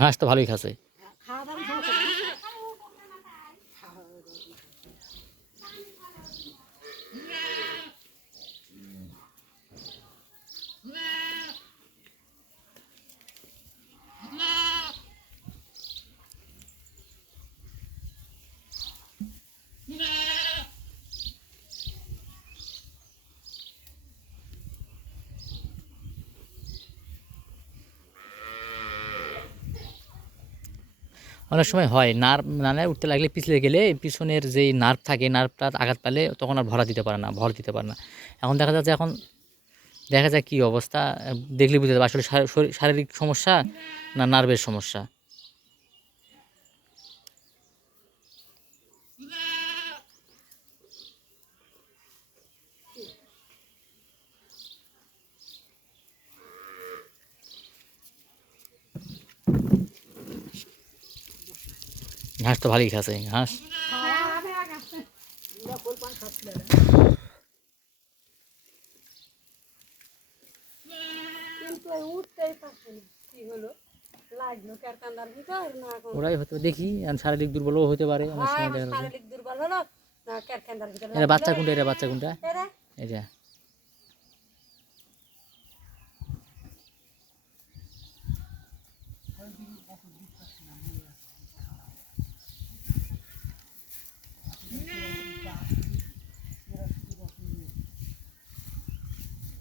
হাঁস তো ভালোই খাচ্ছে। খাওয়া দাওয়া সমস্যা নেই। অনেক সময় হয় নার্ভ উঠতে লাগলে পিছলে গেলে পিছনের যেই নার্ভ থাকে নার্ভটা আঘাত পেলে তখন আর ভর দিতে পারে না। এখন দেখা যাচ্ছে এখন দেখা যায় কী অবস্থা দেখলে বুঝতে যাবে আসলে শারীরিক সমস্যা না নার্ভের সমস্যা। ঘাস তো ভালোই খাচ্ছে ঘাস। কিন্তু উঠতেই পারছে না, কি হলো লাগলো ক্যারকান্দার ভিতর না এখন? ওরাই হয়তো দেখি শারীরিক দুর্বলও হতে পারে অনেক হয় সময় এখন দেখা যাচ্ছে। শারীরিক দুর্বল হলো না ক্যারকান্দার ভিতর এটা লাগলো। বাচ্চা কোনটা এটা বাচ্চা কোনটা এরে এটা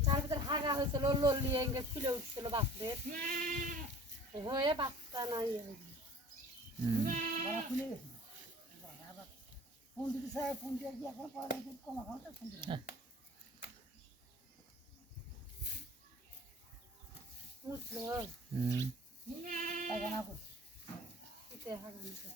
তার ভিতর হাগা হয়েছিল ললিয়ে ফুলে উঠছিল বাচ্চাদের হয়ে বাচ্চা নাই উঠলো পিঠে হাগা নিছে।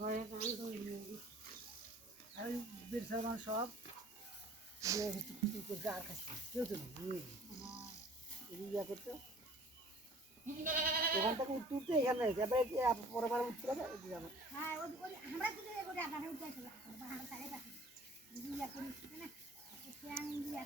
ভয়ে গান ধরিয়ে আর বিরসার মানুষ সব করছে আর কাছে কেউ তো ইয়া করতো ওখান থেকে উঠতে এখানে এবারে পরে বার উঠতে হবে হ্যাঁ আমরা তো করে আপনারা উঠে আসলে আমরা সাড়ে 5 ইয়া করি না আমি ইয়া